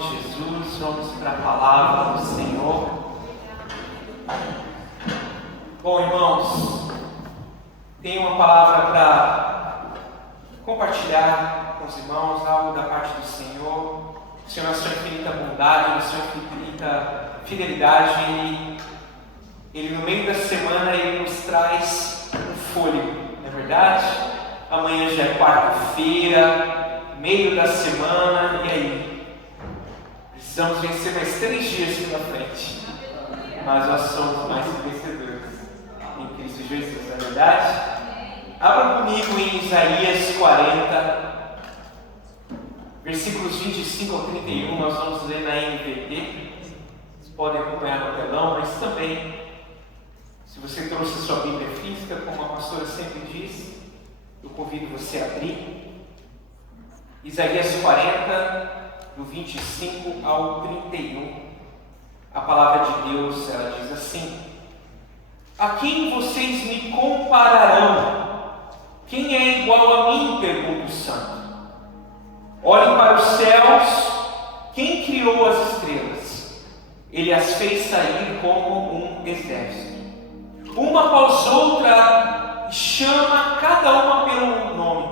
de Jesus, vamos para a palavra do Senhor. Bom, irmãos, tenho uma palavra para compartilhar com os irmãos, algo da parte do Senhor. O Senhor, na sua infinita bondade, na sua infinita fidelidade, Ele no meio da semana, Ele nos traz um fôlego, não é verdade? Amanhã já é quarta-feira, meio da semana, e aí? Precisamos vencer mais 3 dias pela frente, mas nós somos mais que vencedores em Cristo Jesus, não é verdade? Abra comigo em Isaías 40, versículos 25 ao 31, nós vamos ler na NVT. Vocês podem acompanhar no telão, mas também, se você trouxe a sua Bíblia física, como a pastora sempre diz, eu convido você a abrir. Isaías 40, do 25 ao 31. A palavra de Deus, ela diz assim: a quem vocês me compararão? Quem é igual a mim? Pergunta o santo. Olhem para os céus. Quem criou as estrelas? Ele as fez sair como um exército, uma após outra, chama cada uma pelo nome,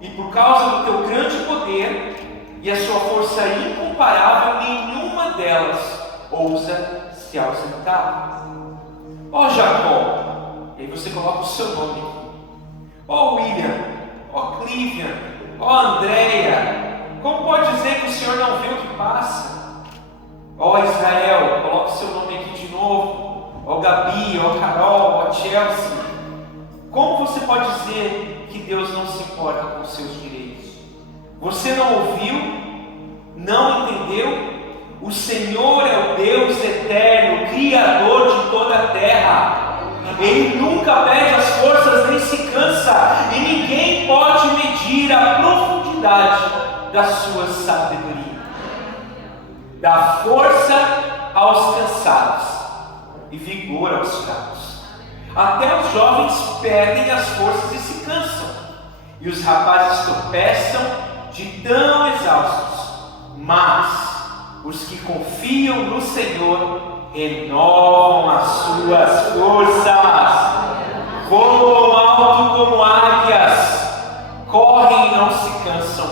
e por causa do teu grande poder e a sua força incomparável, nenhuma delas ousa se ausentar. Ó Jacó, e aí você coloca o seu nome aqui. Ó William, ó Clívia, ó Andréia, como pode dizer que o Senhor não vê o que passa? Ó Israel, coloca o seu nome aqui de novo. Ó Gabi, ó Carol, ó Chelsea, como você pode dizer que Deus não se importa com os seus direitos? Você não ouviu? Não entendeu? O Senhor é o Deus eterno, Criador de toda a terra. Ele nunca perde as forças nem se cansa, e ninguém pode medir a profundidade da sua sabedoria. Dá força aos cansados e vigor aos fracos. Até os jovens perdem as forças e se cansam, e os rapazes tropeçam de tão exaustos. Mas os que confiam no Senhor renovam as suas forças, voam alto como águias, correm e não se cansam,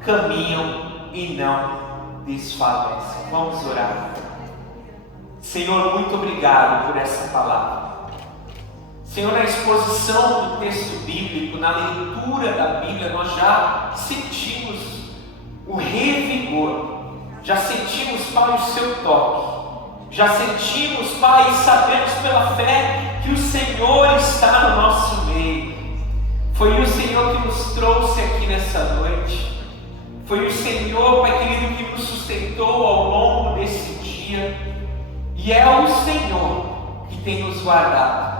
caminham e não desfalecem. Vamos orar. Senhor, muito obrigado por essa palavra. Senhor, na exposição do texto bíblico, na leitura da Bíblia, nós já sentimos o revigor, já sentimos, Pai, o seu toque, já sentimos, Pai, e sabemos pela fé que o Senhor está no nosso meio. Foi o Senhor que nos trouxe aqui nessa noite, foi o Senhor, Pai querido, que nos sustentou ao longo desse dia, e é o Senhor que tem nos guardado.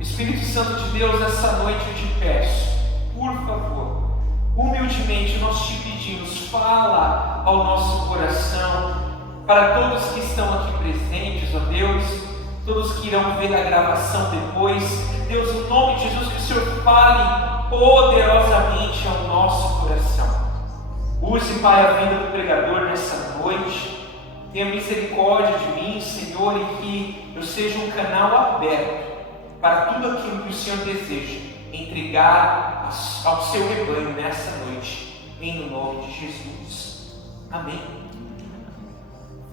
Espírito Santo de Deus, essa noite eu te peço, por favor, humildemente nós te pedimos, fala ao nosso coração, para todos que estão aqui presentes, ó Deus, todos que irão ver a gravação depois. Deus, no nome de Jesus, que o Senhor fale poderosamente ao nosso coração. Use, Pai, a vida do pregador nessa noite. Tenha misericórdia de mim, Senhor, e que eu seja um canal aberto para tudo aquilo que o Senhor deseja entregar ao seu rebanho nessa noite, em nome de Jesus. Amém.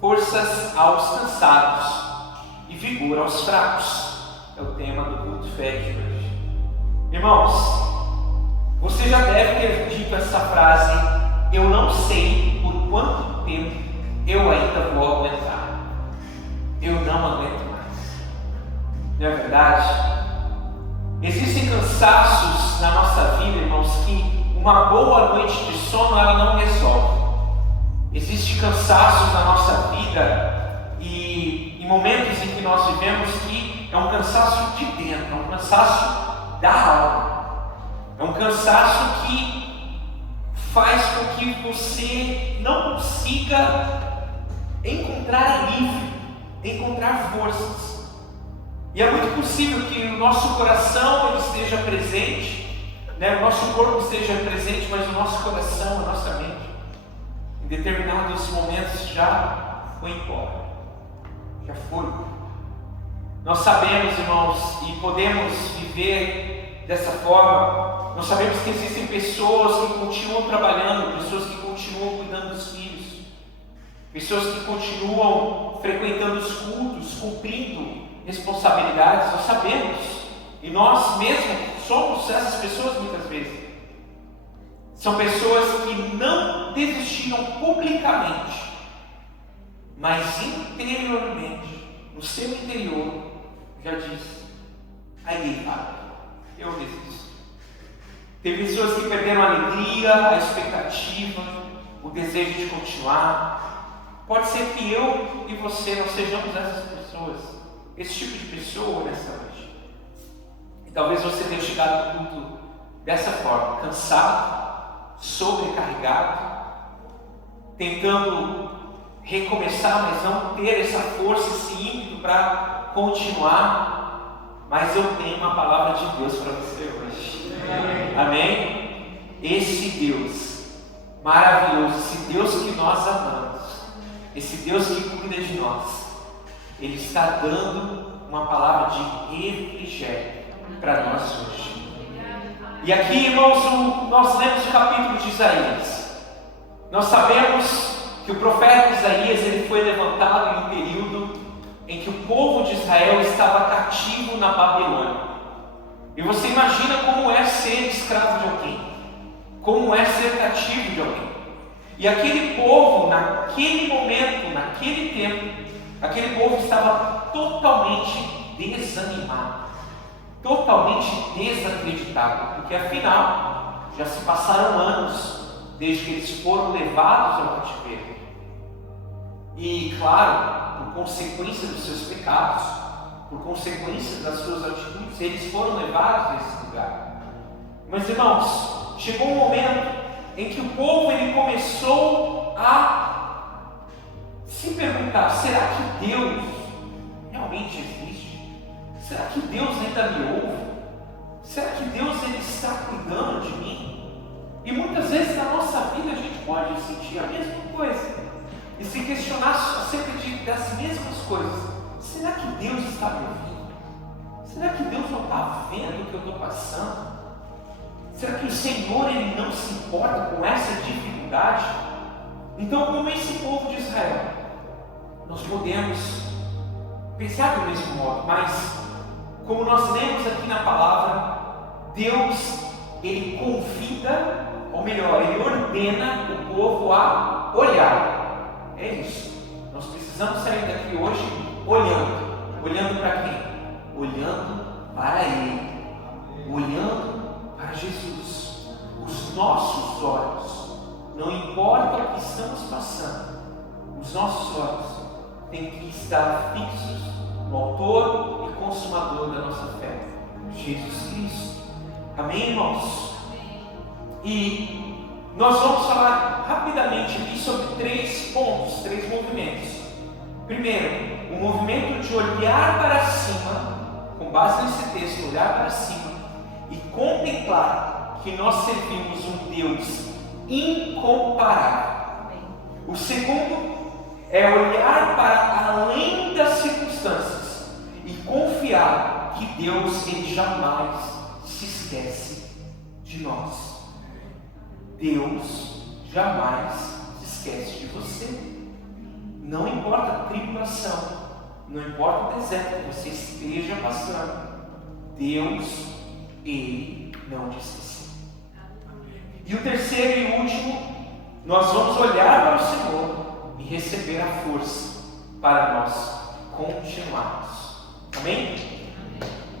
Forças aos cansados e vigor aos fracos é o tema do culto fé de hoje. Irmãos, você já deve ter dito essa frase: eu não sei por quanto tempo eu ainda vou aguentar. Eu não aguento mais. Não é verdade? Existem cansaços na nossa vida, irmãos, que uma boa noite de sono ela não resolve. Existem cansaços na nossa vida e em momentos em que nós vivemos que é um cansaço de dentro, é um cansaço da alma. É um cansaço que faz com que você não consiga encontrar alívio, encontrar forças. E é muito possível que o nosso coração ele esteja presente, né? O nosso corpo esteja presente, mas o nosso coração, a nossa mente determinados momentos já foi embora, já foi. Nós sabemos, irmãos, e podemos viver dessa forma. Nós sabemos que existem pessoas que continuam trabalhando, pessoas que continuam cuidando dos filhos, pessoas que continuam frequentando os cultos, cumprindo responsabilidades. Nós sabemos, e nós mesmos somos essas pessoas muitas vezes. São pessoas que não desistiram publicamente, mas interiormente, no seu interior, já disse: aí, Pai, eu desisto. Tem pessoas que perderam a alegria, a expectativa, o desejo de continuar. Pode ser que eu e você não sejamos essas pessoas, esse tipo de pessoa nessa noite. E talvez você tenha chegado no culto dessa forma, cansado, sobrecarregado, tentando recomeçar, mas não ter essa força, esse ímpeto para continuar. Mas eu tenho uma palavra de Deus para você hoje. Amém? Esse Deus maravilhoso, esse Deus que nós amamos, esse Deus que cuida de nós, Ele está dando uma palavra de refrigério para nós hoje. E aqui, irmãos, nós lemos o capítulo de Isaías. Nós sabemos que o profeta Isaías ele foi levantado em um período em que o povo de Israel estava cativo na Babilônia. E você imagina como é ser escravo de alguém, como é ser cativo de alguém. E aquele povo, naquele momento, naquele tempo, aquele povo estava totalmente desanimado, totalmente desacreditado, porque afinal já se passaram anos desde que eles foram levados ao cativeiro. E claro, por consequência dos seus pecados, por consequência das suas atitudes, eles foram levados a esse lugar. Mas irmãos, chegou um momento em que o povo ele começou a se perguntar: será que Deus realmente existe? Será que Deus ainda me ouve? Será que Deus ele está cuidando de mim? E muitas vezes na nossa vida a gente pode sentir a mesma coisa e se questionar acerca das mesmas coisas. Será que Deus está me ouvindo? Será que Deus não está vendo o que eu estou passando? Será que o Senhor ele não se importa com essa dificuldade? Então, como esse povo de Israel, nós podemos pensar do mesmo modo, mas como nós lemos aqui na palavra, Deus ele convida, ou melhor, ele ordena o povo a olhar. É isso. Nós precisamos sair daqui hoje olhando. Olhando para quem? Olhando para Ele. Olhando para Jesus. Os nossos olhos, não importa o que estamos passando, os nossos olhos têm que estar fixos no autor e consumador da nossa fé, Jesus Cristo. Amém, irmãos? E nós vamos falar rapidamente aqui sobre 3 pontos, 3 movimentos. Primeiro, o movimento de olhar para cima, com base nesse texto, olhar para cima e contemplar que nós servimos um Deus incomparável. O segundo é olhar para além das circunstâncias e confiar que Deus ele jamais se esquece de nós. Deus jamais se esquece de você. Não importa a tribulação, não importa o deserto que você esteja passando, Deus, Ele não te esqueceu. E o terceiro e último, nós vamos olhar para o Senhor e receber a força para nós continuarmos. Amém?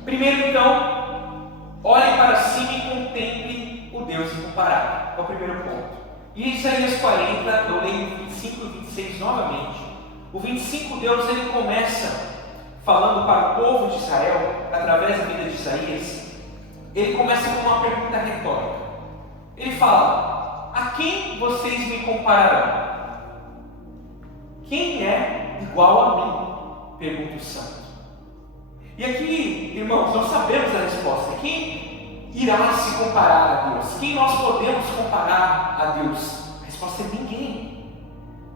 Primeiro então, olhe para cima e contemple o Deus incomparável. É o primeiro ponto. E Isaías 40, eu leio 25 e 26 novamente. O 25, Deus ele começa falando para o povo de Israel, através da vida de Isaías. Ele começa com uma pergunta retórica. Ele fala: a quem vocês me compararão? Quem é igual a mim? Pergunta o santo. E aqui, irmãos, nós sabemos a resposta. Quem irá se comparar a Deus? Quem nós podemos comparar a Deus? A resposta é ninguém.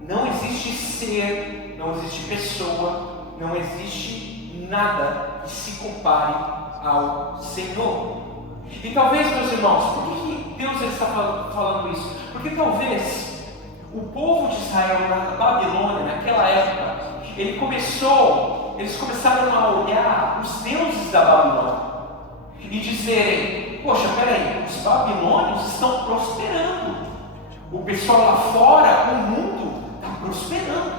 não existe ser, não existe pessoa, não existe nada que se compare ao Senhor. E talvez, meus irmãos, por que Deus está falando isso? Porque talvez o povo de Israel na Babilônia, naquela época, eles começaram a olhar os deuses da Babilônia e dizerem: poxa, peraí, os babilônios estão prosperando, o pessoal lá fora, o mundo está prosperando,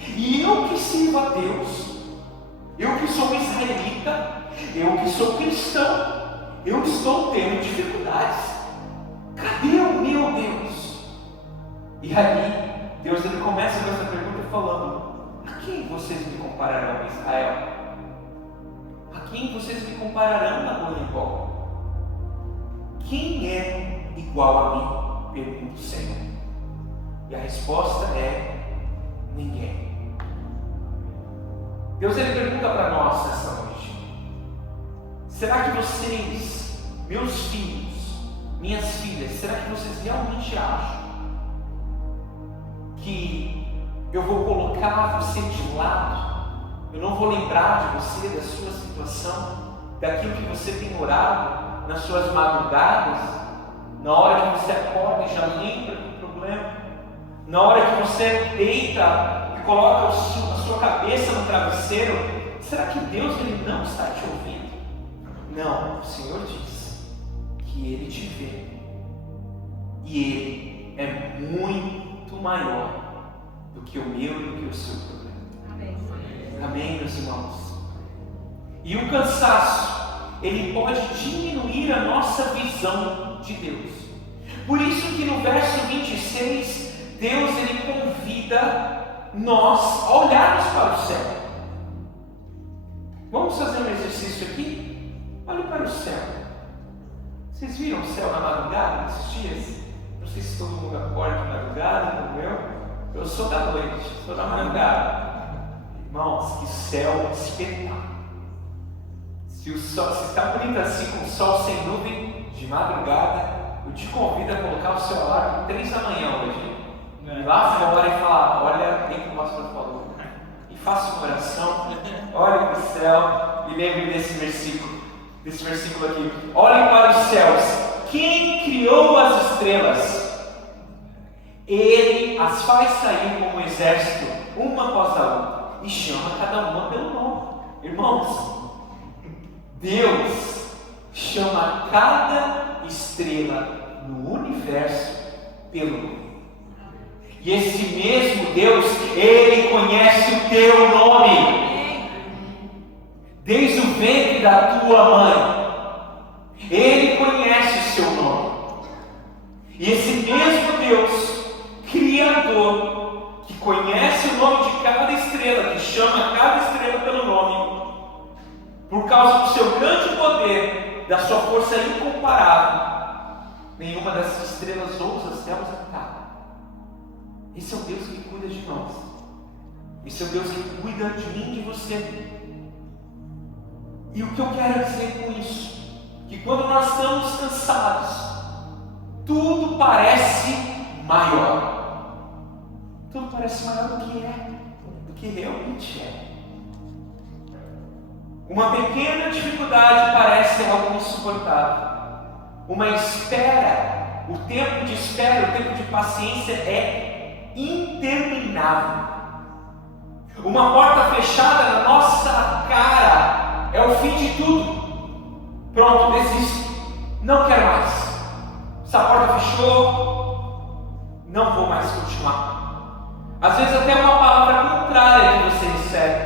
e eu que sirvo a Deus, eu que sou israelita, eu que sou cristão, eu estou tendo dificuldades. Cadê o meu Deus? E aí, Deus começa com essa pergunta falando: a quem vocês me compararão, Israel? A quem vocês me compararão, Nabucodonosor? Quem é igual a mim? Pergunta o Senhor. E a resposta é: ninguém. Deus pergunta para nós nessa noite: será que vocês, meus filhos, minhas filhas, será que vocês realmente acham que eu vou colocar você de lado? Eu não vou lembrar de você, da sua situação, daquilo que você tem orado nas suas madrugadas, na hora que você acorda e já lembra do problema, na hora que você deita e coloca a sua cabeça no travesseiro? Será que Deus não está te ouvindo? Não, o Senhor diz que Ele te vê, e Ele é muito maior do que o meu e do que o seu problema. Amém, meus irmãos? E o cansaço, ele pode diminuir a nossa visão de Deus. Por isso que no verso 26, Deus convida nós a olharmos para o céu. Vamos fazer um exercício aqui? Olhe para o céu. Vocês viram o céu na madrugada nesses dias? Não sei se todo mundo acorda de madrugada como eu sou da noite, sou da madrugada. Irmãos, que céu espetáculo! Se está bonito assim, com o sol sem nuvem, de madrugada, eu te convido a colocar o seu alarme 3 da manhã hoje. Ir lá fora e falar: olha bem que o pastor falou, e faça uma oração, olhe para o céu e lembre desse versículo aqui: olhem para os céus, quem criou as estrelas? Ele as faz sair como um exército, uma após a outra, e chama cada uma pelo nome. Irmãos, Deus chama cada estrela no universo pelo nome. E esse mesmo Deus, Ele conhece o teu nome. Desde o ventre da tua mãe, Ele conhece o seu nome. E esse mesmo Deus, Criador, que conhece o nome de cada estrela, que chama cada estrela pelo nome, por causa do seu grande poder, da sua força incomparável, nenhuma dessas estrelas ousa os céus habitar. Esse é o Deus que cuida de nós. Esse é o Deus que cuida de mim e de você. E o que eu quero dizer com isso? Que quando nós estamos cansados, tudo parece maior. Tudo parece maior do que realmente é. Uma pequena dificuldade parece algo insuportável. Uma espera, o tempo de espera, o tempo de paciência é interminável. Uma porta fechada na nossa cara é o fim de tudo. Pronto, desisto. Não quero mais. Essa porta fechou. Não vou mais continuar. Às vezes até uma palavra contrária que você recebe,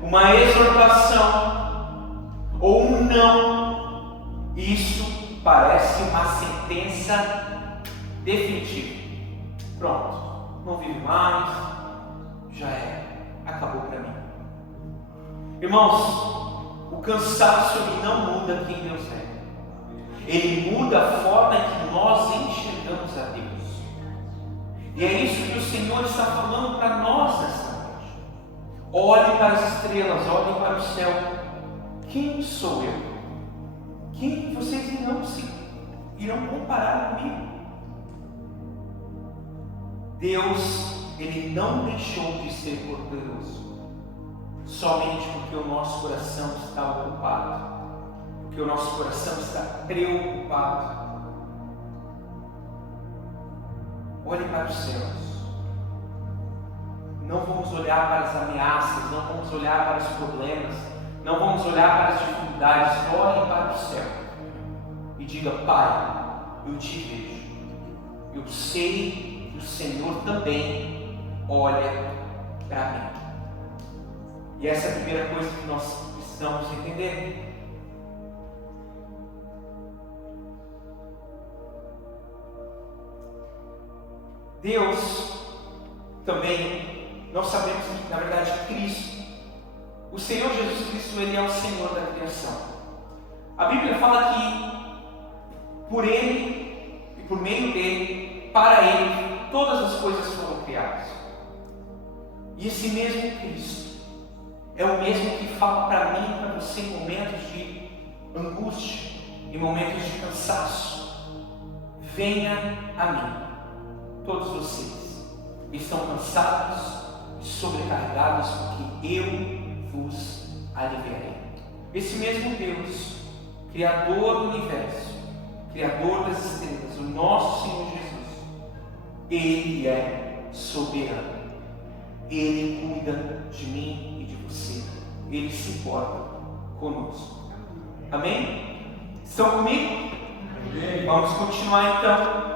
uma exortação ou um não, isso parece uma sentença definitiva. Pronto, não vive mais, já é, acabou para mim. Irmãos, o cansaço não muda quem Deus é. Ele muda a forma em que nós enxergamos a Deus. E é isso que o Senhor está falando para nós nesta noite. Olhe para as estrelas, olhe para o céu. Quem sou eu? Quem vocês irão comparar comigo? Deus Ele não deixou de ser poderoso, somente porque o nosso coração está ocupado, porque o nosso coração está preocupado. Olhe para os céus. Não vamos olhar para as ameaças, não vamos olhar para os problemas, não vamos olhar para as dificuldades. Olhe para o céu e diga: Pai, eu te vejo. Eu sei que o Senhor também olha para mim. E essa é a primeira coisa que nós precisamos entender. Deus também, nós sabemos que, na verdade, Cristo, o Senhor Jesus Cristo, Ele é o Senhor da criação. A Bíblia fala que por Ele e por meio dEle, para Ele, todas as coisas foram criadas. E esse mesmo Cristo é o mesmo que fala para mim e para você em momentos de angústia, em momentos de cansaço: venha a mim, todos vocês estão cansados e sobrecarregados, porque eu vos aliviarei. Esse mesmo Deus, Criador do universo, Criador das estrelas, o nosso Senhor Jesus, Ele é soberano. Ele cuida de mim e de você. Ele se importa conosco. Amém? Estão comigo? Amém. Vamos continuar então.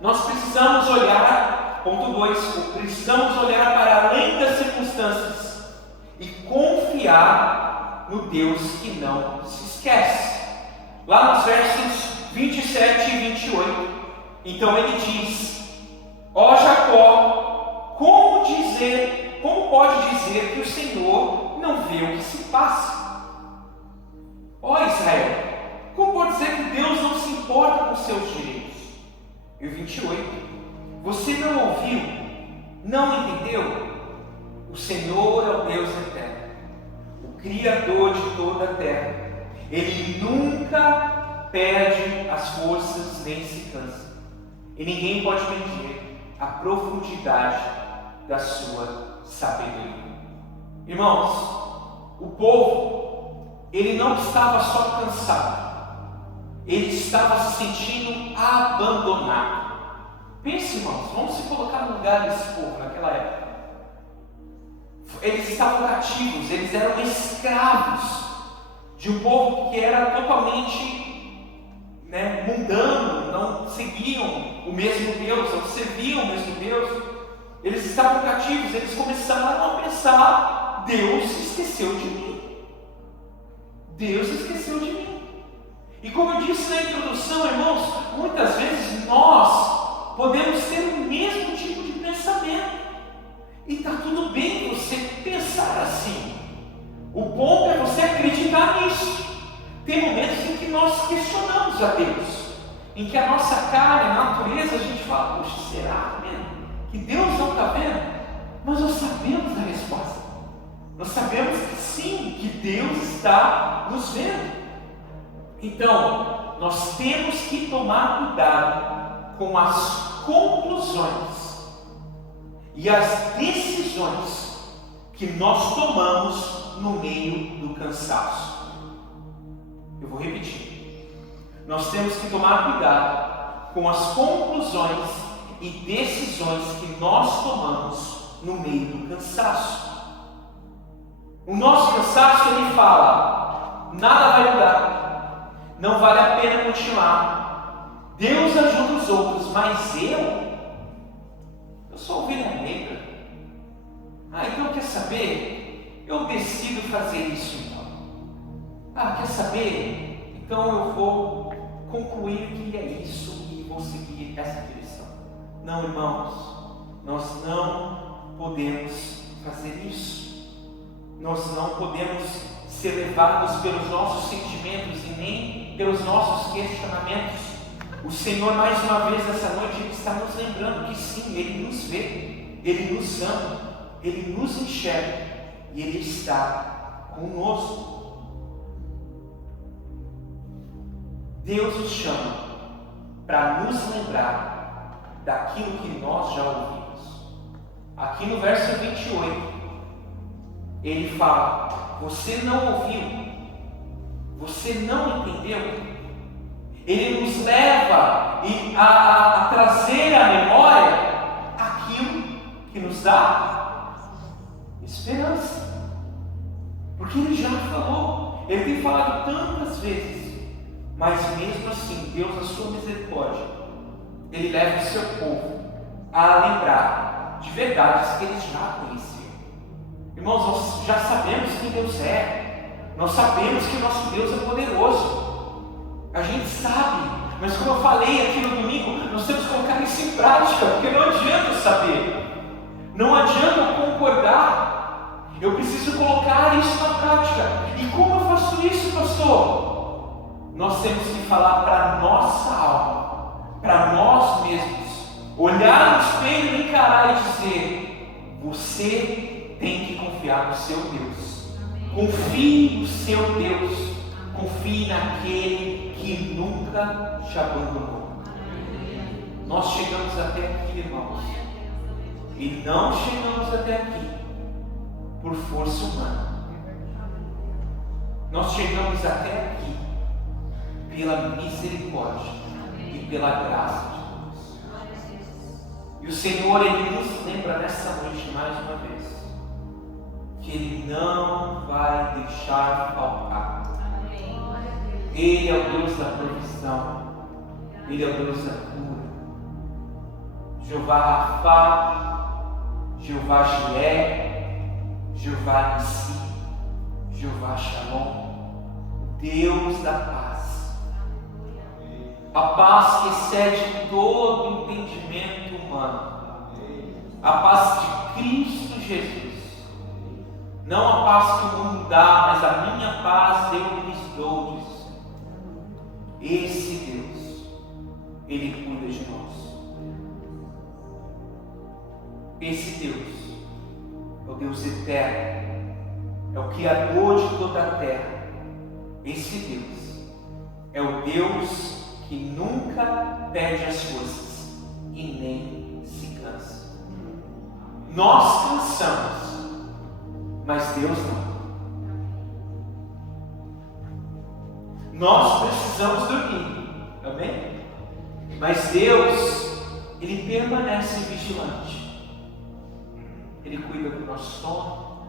Nós precisamos olhar, ponto 2, precisamos olhar para além das circunstâncias e confiar no Deus que não se esquece. Lá nos versos 27 e 28, então ele diz: ó Jacó, como pode dizer que o Senhor não vê o que se passa? Ó Israel, como pode dizer que Deus não se importa com seus direitos? E o 28, você não ouviu, não entendeu? O Senhor é o Deus eterno, o Criador de toda a terra. Ele nunca perde as forças nem se cansa, e ninguém pode medir a profundidade da sua sabedoria. Irmãos, o povo, ele não estava só cansado, ele estava se sentindo abandonado. Pense, irmãos, vamos se colocar no lugar desse povo naquela época. Eles estavam cativos, eles eram escravos de um povo que era totalmente mundano, não seguiam o mesmo Deus, não serviam o mesmo Deus. Eles estavam cativos, eles começaram a pensar: Deus esqueceu de mim. Deus esqueceu de mim. E como eu disse na introdução, irmãos, muitas vezes nós podemos ter o mesmo tipo de pensamento. E está tudo bem você pensar assim. O ponto é você acreditar nisso. Tem momentos em que nós questionamos a Deus, em que a nossa carne, a natureza, a gente fala: poxa, será mesmo que Deus não está vendo? Mas nós sabemos a resposta. Nós sabemos que sim, que Deus está nos vendo. Então, nós temos que tomar cuidado com as conclusões e as decisões que nós tomamos no meio do cansaço. Eu vou repetir. Nós temos que tomar cuidado com as conclusões e decisões que nós tomamos no meio do cansaço. O nosso cansaço, ele fala: nada vai mudar, não vale a pena continuar, Deus ajuda os outros, mas eu sou ovelha negra. Então quer saber? Eu decido fazer isso então. Quer saber? Então eu vou concluir que é isso e vou seguir essa direção. Não, irmãos, nós não podemos fazer isso. Nós não podemos ser levados pelos nossos sentimentos e nem pelos nossos questionamentos. O Senhor, mais uma vez essa noite, Ele está nos lembrando que sim, Ele nos vê, Ele nos ama, Ele nos enxerga e Ele está conosco. Deus nos chama para nos lembrar daquilo que nós já ouvimos. Aqui no verso 28, ele fala: você não ouviu, você não entendeu. Ele nos leva a trazer à memória aquilo que nos dá esperança. Porque ele já falou, ele tem falado tantas vezes, mas mesmo assim, Deus, na sua misericórdia, ele leva o seu povo a lembrar de verdades que eles já conheciam. Irmãos, nós já sabemos quem Deus é, nós sabemos que o nosso Deus é poderoso, a gente sabe, mas como eu falei aqui no domingo, nós temos que colocar isso em prática, porque não adianta saber, não adianta eu concordar, eu preciso colocar isso na prática. E como eu faço isso, pastor? Nós temos que falar para a nossa alma, para nós mesmos, olhar no espelho, encarar e dizer: você tem que confiar no seu Deus, confie no seu Deus, confie naquele que nunca te abandonou. Nós chegamos até aqui, irmãos, e não chegamos até aqui por força humana. Nós chegamos até aqui pela misericórdia e pela graça de Deus. E o Senhor, Ele nos lembra nessa noite mais uma vez que Ele não vai deixar faltar. Ele é o Deus da provisão, Ele é o Deus da cura. Jeová Rafá, Jeová Jiré, Jeová Nissi, Jeová Shalom, o Deus da paz. A paz que excede todo entendimento humano, a paz de Cristo Jesus. Não a paz que o mundo dá, mas a minha paz eu lhes dou, diz. Esse Deus, Ele cuida de nós. Esse Deus é o Deus eterno, é o Criador de toda a terra. Esse Deus é o Deus que nunca perde as forças e nem se cansa. Nós cansamos, mas Deus não. Nós precisamos dormir, amém? Mas Deus, Ele permanece vigilante. Ele cuida do nosso sono,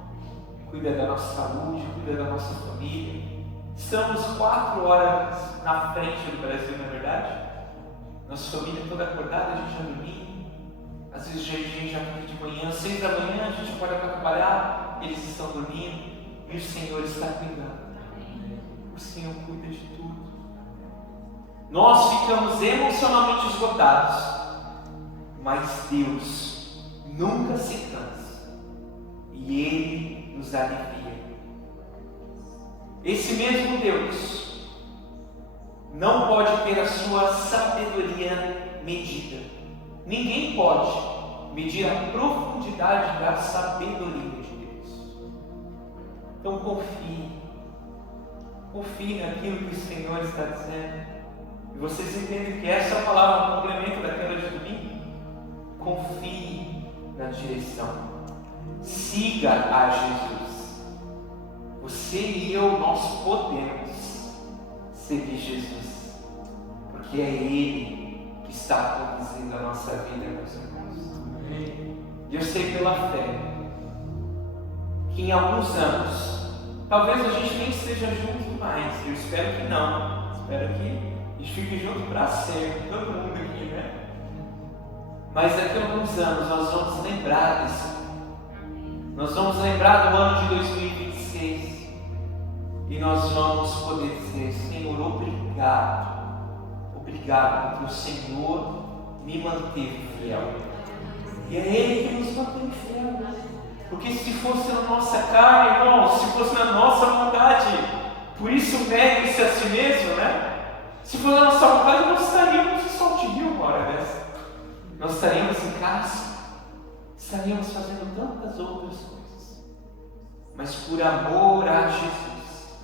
cuida da nossa saúde, cuida da nossa família. Estamos 4 horas na frente do Brasil, não é verdade? Nossa família toda acordada, a gente já dormiu. Às vezes a gente já fica de manhã, 6 da manhã, a gente acorda para trabalhar, eles estão dormindo e o Senhor está cuidando. O Senhor cuida de tudo. Nós ficamos emocionalmente esgotados, mas Deus nunca se cansa e Ele nos alivia. Esse mesmo Deus não pode ter a sua sabedoria medida. Ninguém pode medir a profundidade da sabedoria de Deus. Então confie naquilo que o Senhor está dizendo. E vocês entendem que essa palavra é um complemento daquela de domingo? Confie na direção. Siga a Jesus. Você e eu, nós podemos seguir Jesus. Porque é Ele que está conduzindo a nossa vida, meus irmãos. E eu sei pela fé que em alguns anos, talvez a gente nem esteja junto mais. Eu espero que não. Espero que a gente fique junto para sempre, todo mundo aqui, né? Mas daqui a alguns anos nós vamos lembrar desse ano. Nós vamos lembrar do ano de 2026. E nós vamos poder dizer: Senhor, obrigado. Obrigado, porque o Senhor me manteve fiel. E é Ele que nos mantém fiel. Porque se fosse na nossa carne, irmão, se fosse na nossa vontade, por isso negue-se a si mesmo, né? Se fosse na nossa vontade, nós estaríamos em Saltilho uma hora dessa. Nós estaríamos em casa, estaríamos fazendo tantas outras coisas. Mas por amor a Jesus,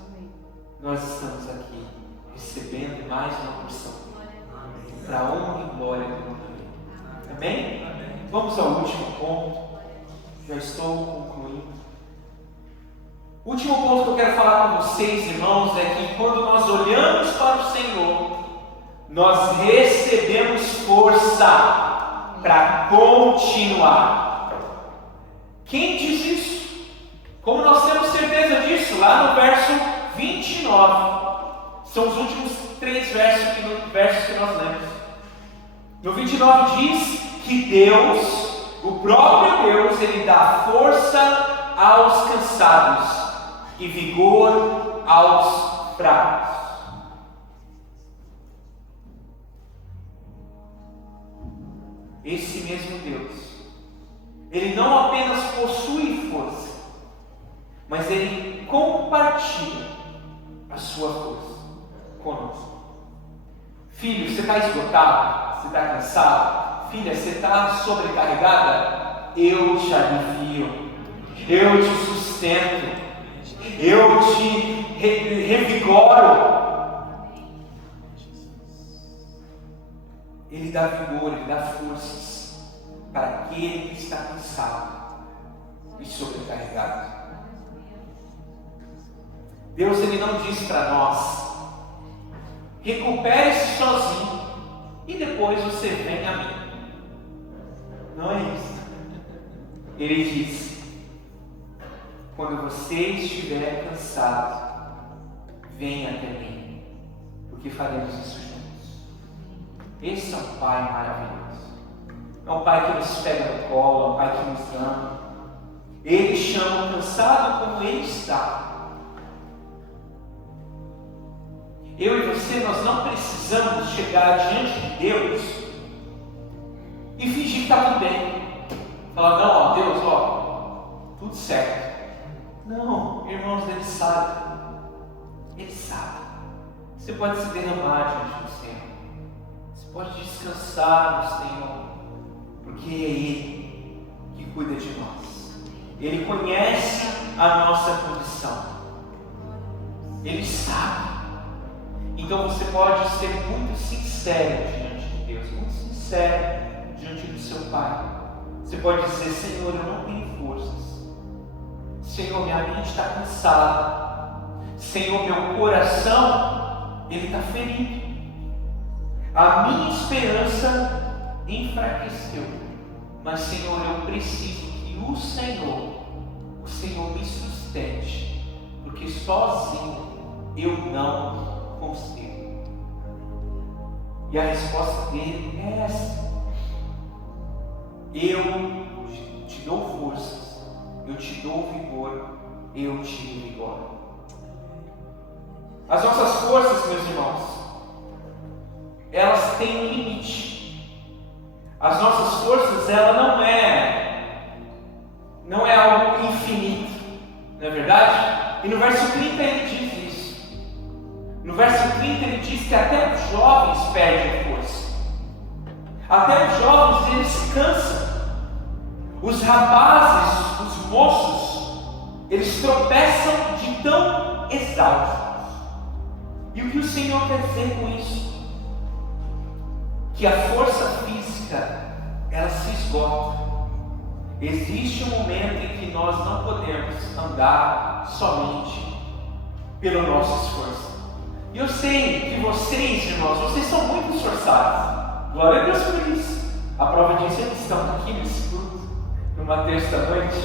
nós estamos aqui, recebendo mais uma porção, para a honra e glória do nome dele. Amém? Vamos ao último ponto. Já estou concluindo. O último ponto que eu quero falar com vocês, irmãos, é que quando nós olhamos para o Senhor, nós recebemos força para continuar. Quem diz isso? Como nós temos certeza disso? Lá no verso 29. São os últimos 3 versos que nós lemos. No 29 diz que Deus, o próprio Deus, Ele dá força aos cansados e vigor aos fracos. Esse mesmo Deus, Ele não apenas possui força, mas Ele compartilha a sua força conosco. Filho, você está esgotado? Você está cansado? Filha, você está sobrecarregada? Eu te alivio, eu te sustento, eu te revigoro. Ele dá vigor, Ele dá forças para aquele que está cansado e sobrecarregado. Deus, Ele não diz para nós: recupere-se sozinho e depois você vem a mim. Não é isso. Ele diz: quando você estiver cansado, venha até mim, porque faremos isso juntos. Esse é um Pai maravilhoso. É um Pai que nos pega no colo, é um Pai que nos ama. Ele chama o cansado como ele está. Eu e você, nós não precisamos chegar diante de Deus e fingir que está tudo bem. Falar: não, ó, Deus, ó, tudo certo. Não, irmãos, Ele sabe. Ele sabe. Você pode se derramar diante do Senhor. Você pode descansar no Senhor, porque é Ele que cuida de nós. Ele conhece a nossa condição. Ele sabe. Então você pode ser muito sincero diante de Deus, muito sincero diante do seu Pai. Você pode dizer: Senhor, eu não tenho forças. Senhor, minha mente está cansada. Senhor, meu coração, ele está ferido. A minha esperança enfraqueceu. Mas, Senhor, eu preciso que o Senhor me sustente, porque sozinho eu não consigo. E a resposta dele é essa: eu te dou forças, eu te dou vigor, eu te revigoro. As nossas forças, meus irmãos, elas têm um limite. As nossas forças, ela não é algo infinito, não é verdade? E no verso 30 ele diz isso. No verso 30 ele diz que até os jovens perdem força. Até os jovens, eles se cansam. Os rapazes, os moços, eles tropeçam de tão exaustos. E o que o Senhor quer dizer com isso? Que a força física, ela se esgota. Existe um momento em que nós não podemos andar somente pelo nosso esforço. E eu sei que vocês, irmãos, vocês são muito esforçados. Glória a Deus por isso. A prova disso é que estão aqui no estudo, numa terça-noite.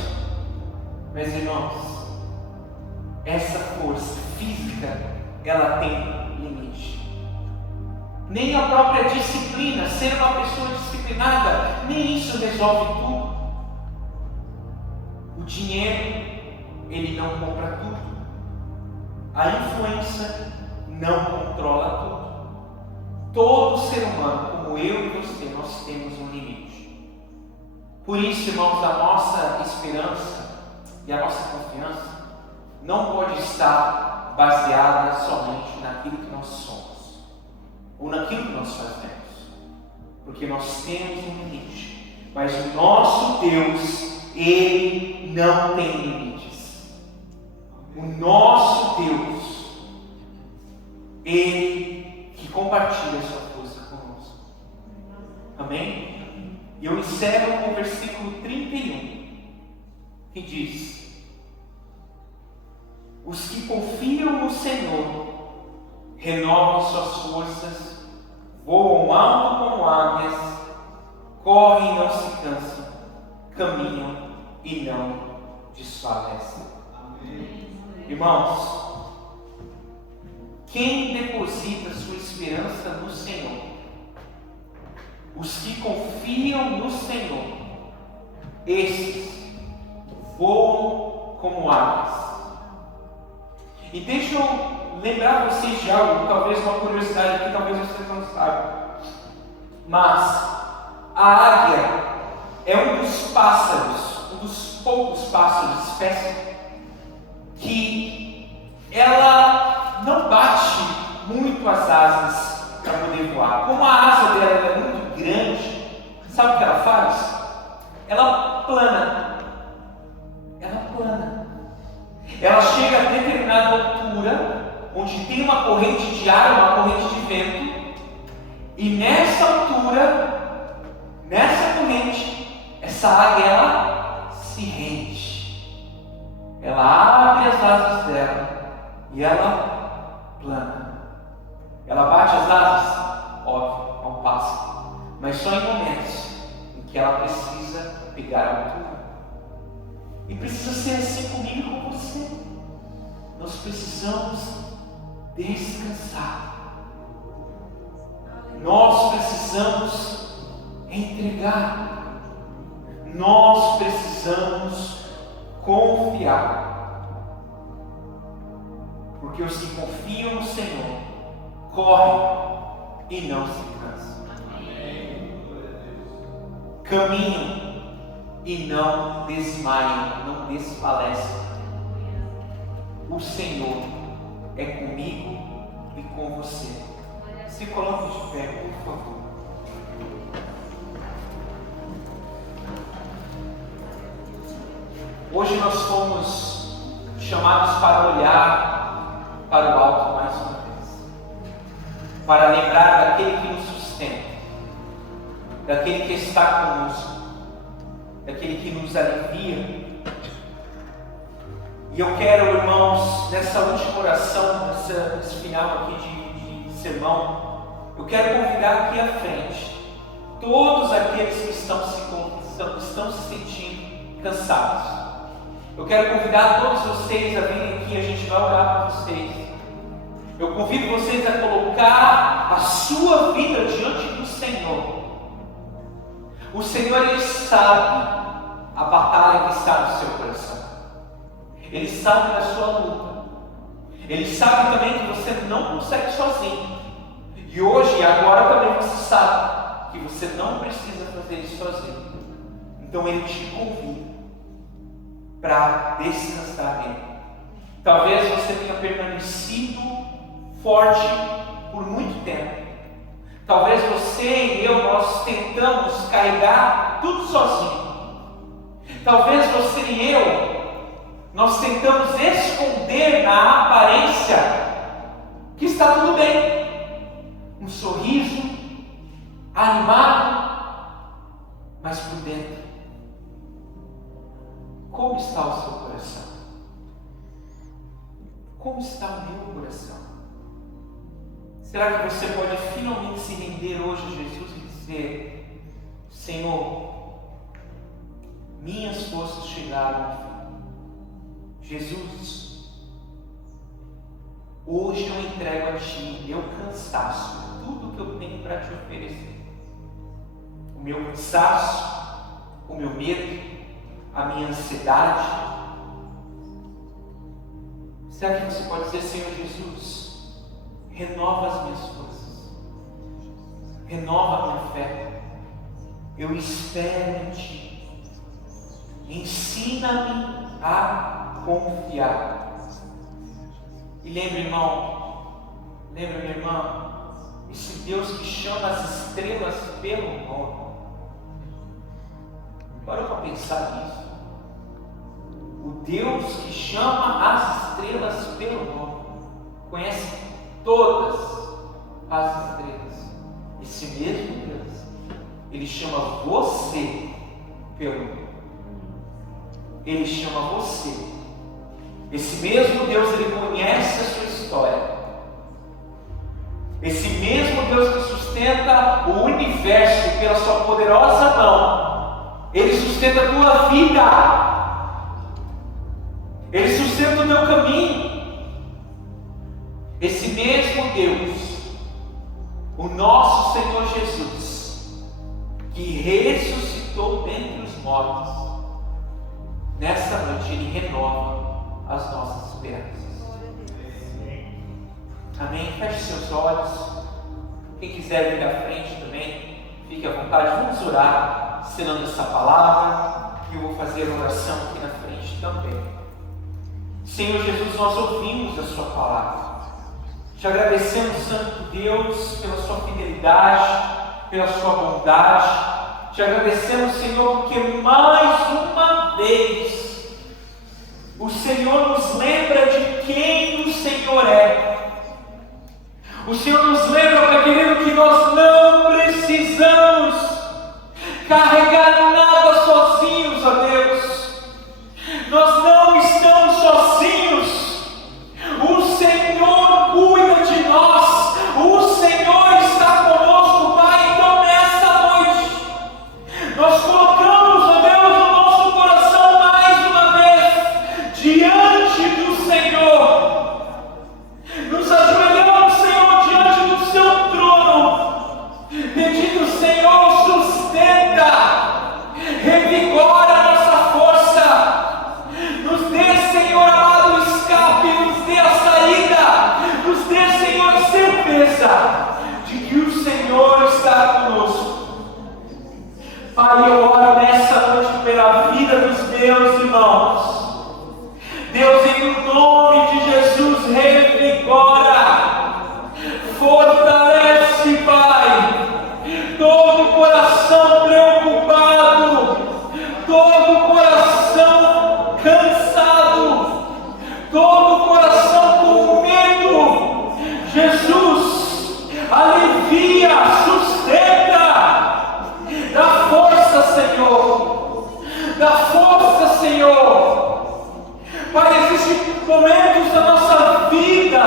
Mas, irmãos, essa força física, ela tem limite. Nem a própria disciplina, ser uma pessoa disciplinada, nem isso resolve tudo. O dinheiro, ele não compra tudo. A influência não controla tudo. Todo ser humano, como eu e você, nós temos um limite. Por isso, irmãos, a nossa esperança e a nossa confiança não pode estar baseada somente naquilo que nós somos, ou naquilo que nós fazemos, porque nós temos um limite, mas o nosso Deus, Ele não tem limites. O nosso Deus, Ele que compartilha a sua força conosco. Amém? E eu encerro com o versículo 31. e diz: os que confiam no Senhor renovam suas forças, voam alto como águias, correm e não se cansam, caminham e não desfalecem. Irmãos, quem deposita sua esperança no Senhor, os que confiam no Senhor, esses voam como águias. E deixa eu lembrar vocês de algo, talvez uma curiosidade aqui, talvez vocês não saibam. Mas a águia é um dos pássaros, um dos poucos pássaros de espécie, que ela não bate muito as asas para poder voar. Como a asa dela é muito grande, sabe o que ela faz? Ela plana. Ela chega a determinada altura, onde tem uma corrente de ar, uma corrente de vento, e nessa altura, nessa corrente, essa águia ela se rende. Ela abre as asas dela e ela plana. Ela bate as asas, óbvio, é um pássaro, mas só em momentos em que ela precisa pegar a altura. E precisa ser assim comigo e com você. Nós precisamos descansar. Nós precisamos entregar. Nós precisamos confiar. Porque os que confiam no Senhor correm e não se cansam. Caminham e não desmaiam, não desfalecem. O Senhor é comigo e com você. Se coloque de pé, por favor. Hoje nós fomos chamados para olhar para o alto mais uma vez, para lembrar daquele que nos sustenta, daquele que está conosco, daquele que nos alivia. E eu quero, irmãos, nessa última oração, nesse final aqui de sermão, eu quero convidar aqui à frente todos aqueles que estão se sentindo cansados. Eu quero convidar todos vocês a virem aqui, a gente vai orar por vocês. Eu convido vocês a colocar a sua vida diante do Senhor. O Senhor, Ele sabe a batalha que está no seu coração. Ele sabe da sua luta. Ele sabe também que você não consegue sozinho. E hoje e agora também você sabe que você não precisa fazer isso sozinho. Então Ele te convida para descansar nele. Talvez você tenha permanecido forte por muito tempo. Talvez você e eu, nós tentamos carregar tudo sozinho. Talvez você e eu, nós tentamos esconder na aparência que está tudo bem. Um sorriso, animado, mas por dentro, como está o seu coração? Como está o meu coração? Será que você pode finalmente se render hoje a Jesus e dizer: Senhor, minhas forças chegaram ao fim. Jesus, hoje eu entrego a Ti meu cansaço, tudo que eu tenho para Te oferecer. O meu cansaço, o meu medo, a minha ansiedade. Será que você pode dizer: Senhor Jesus, renova as minhas forças, renova a minha fé, eu espero em Ti, ensina-me a confiar. E lembre, irmão, lembra, minha irmã, esse Deus que chama as estrelas pelo nome. Parou para pensar nisso? O Deus que chama as estrelas pelo nome, conhece todas as estrelas. Esse mesmo Deus, Ele chama você pelo nome. Ele chama você. Esse mesmo Deus, Ele conhece a sua história. Esse mesmo Deus que sustenta o universo pela sua poderosa mão, Ele sustenta a tua vida. Ele sustenta o teu caminho. Esse mesmo Deus, o nosso Senhor Jesus, que ressuscitou dentre os mortos, nessa noite Ele renova as nossas esperanças. Amém? Feche seus olhos. Quem quiser vir à frente também, fique à vontade. Vamos orar, ensinando essa palavra. E eu vou fazer a oração aqui na frente também. Senhor Jesus, nós ouvimos a sua palavra. Te agradecemos, Santo Deus, pela sua fidelidade, pela sua bondade. Te agradecemos, Senhor, porque mais uma vez o Senhor nos lembra de quem o Senhor é. O Senhor nos lembra, Pai querido, que nós não precisamos carregar nada sozinhos, ó Deus. Nós não estamos sozinhos. O Senhor cuida de nós. O Senhor está conosco, Pai. Então, nessa noite, nós colocamos, ó Deus, o nosso coração mais uma vez diante do Senhor. Nos ajoelhamos, Senhor, diante do seu trono, pedindo, Senhor, sustenta, revigora a nossa força, nos dê, Senhor amado, escape, nos dê a saída, nos dê, Senhor, certeza de que o Senhor está conosco. Pai, eu oro nessa noite pela vida dos meus irmãos. Deus, em nome de Jesus, revigora, fortalece, Pai, todo coração preocupado, todo coração cansado, todo coração com medo. Jesus, alivia, sustenta, dá força, Senhor, dá força, Senhor. Pai, existem momentos da nossa vida,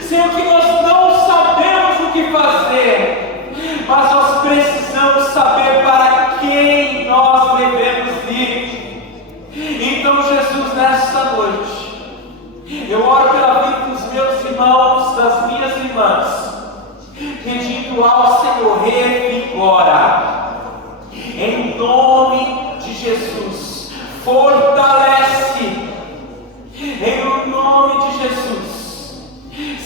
Senhor, que nós não sabemos o que fazer, mas nós precisamos saber para quem nós devemos ir. Então, Jesus, nessa noite, eu oro pela vida dos meus irmãos, das minhas irmãs, pedindo ao Senhor, revigora, em nome de Jesus, fortalece, em nome de Jesus,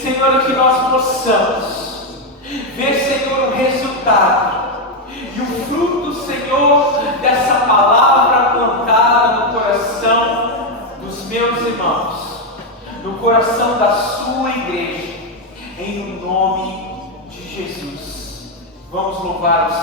Senhor, que nós possamos ver, Senhor, o resultado e o fruto, Senhor, dessa palavra plantada no coração dos meus irmãos, no coração da sua igreja, em nome de Jesus. Vamos louvar o Senhor.